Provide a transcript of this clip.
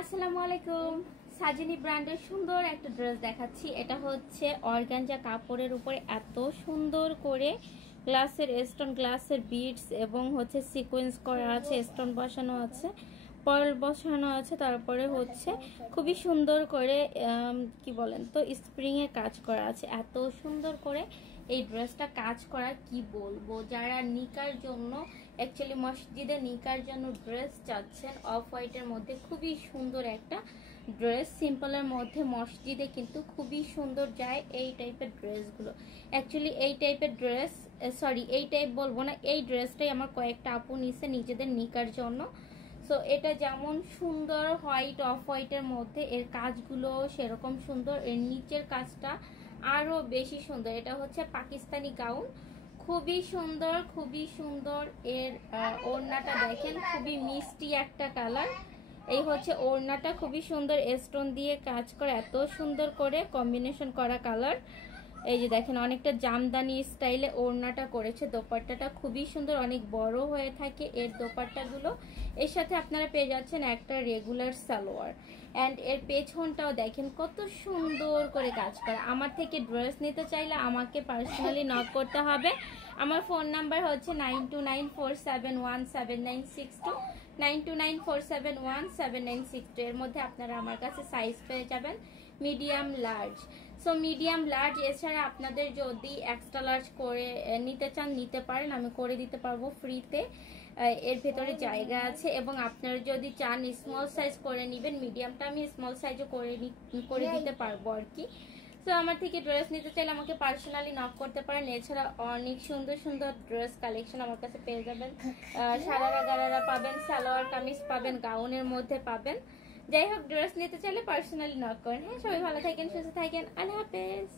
আসসালামু আলাইকুম। সাজিনী ব্র্যান্ডের সুন্দর একটা ড্রেস দেখাচ্ছি। এটা হচ্ছে অর্গানজা কাপড়ের উপরে এত সুন্দর করে গ্লাসের বিডস এবং হচ্ছে সিকোয়েন্স করা আছে, স্টোন বসানো আছে, পার্ল বসানো আছে, তারপরে হচ্ছে খুবই সুন্দর করে কি বলেন তো স্প্রিং এর কাজ করা আছে। এত সুন্দর করে এই ড্রেসটা কাজ করা কি বলবো। যারা নিকার জন্য অ্যাকচুয়ালি মসজিদে নিকার জন্য ড্রেস চাচ্ছেন অফ হোয়াইটের মধ্যে, খুবই সুন্দর একটা ড্রেস, সিম্পলের মধ্যে মসজিদে কিন্তু খুবই সুন্দর যায় এই টাইপের ড্রেসগুলো। অ্যাকচুয়ালি এই টাইপের ড্রেস, এই টাইপ বলবো না, এই ড্রেসটাই আমার কয়েকটা আপু নিছে নিজেদের নিকার জন্য। সো এটা যেমন সুন্দর হোয়াইট অফ হোয়াইটের মধ্যে, এর কাজগুলো সেরকম সুন্দর, এর নিচের কাজটা আরো বেশি সুন্দর। এটা হচ্ছে পাকিস্তানি গাউন, খুবই সুন্দর খুবই সুন্দর। এর ওড়নাটা দেখেন, খুবই মিষ্টি একটা কালার। এই হচ্ছে ওড়নাটা, খুবই সুন্দর স্টোন দিয়ে কাজ করা, এত সুন্দর করে কম্বিনেশন করা কালার। এই যে দেখেন অনেকটা জামদানি স্টাইলে ওড়নাটা করেছে। দোপাট্টাটা খুবই সুন্দর, অনেক বড় হয়ে থাকে এর দোপাট্টাগুলো। এর সাথে আপনারা পেয়ে যাচ্ছেন একটা রেগুলার সালোয়ার। অ্যান্ড এর পেছনটাও দেখেন কত সুন্দর করে কাজ করা। আমার থেকে ড্রেস নিতে চাইলে আমাকে পার্সোনালি নক করতে হবে। আমার ফোন নাম্বার হচ্ছে 9294717962, 9294717962। এর মধ্যে আপনারা আমার কাছে সাইজ পেয়ে যাবেন medium large. So medium large, এছাড়া আপনাদের যদি এক্সট্রা লার্জ করে নিতে চান নিতে পারেন, আমি করে দিতে পারবো ফ্রিতে। এর ভেতরে জায়গা আছে। এবং আপনারা যদি চান স্মল সাইজ করে নেবেন, মিডিয়ামটা আমি স্মল সাইজও করে দিতে পারবো আর কি। তো আমার থেকে ড্রেস নিতে চাইলে আমাকে পার্সোনালি নক করতে পারেন। এছাড়া অনেক সুন্দর সুন্দর ড্রেস কালেকশন আমার কাছে পেয়ে যাবেন। সারারা গারারা পাবেন, সালোয়ার কামিজ পাবেন, গাউনের মধ্যে পাবেন। যাই হোক, ড্রেস নিতে চাইলে পার্সোনালি নক করেন। হ্যাঁ, সবাই ভালো থাকেন, সুস্থ থাকেন, আল্লাহ হাফেজ।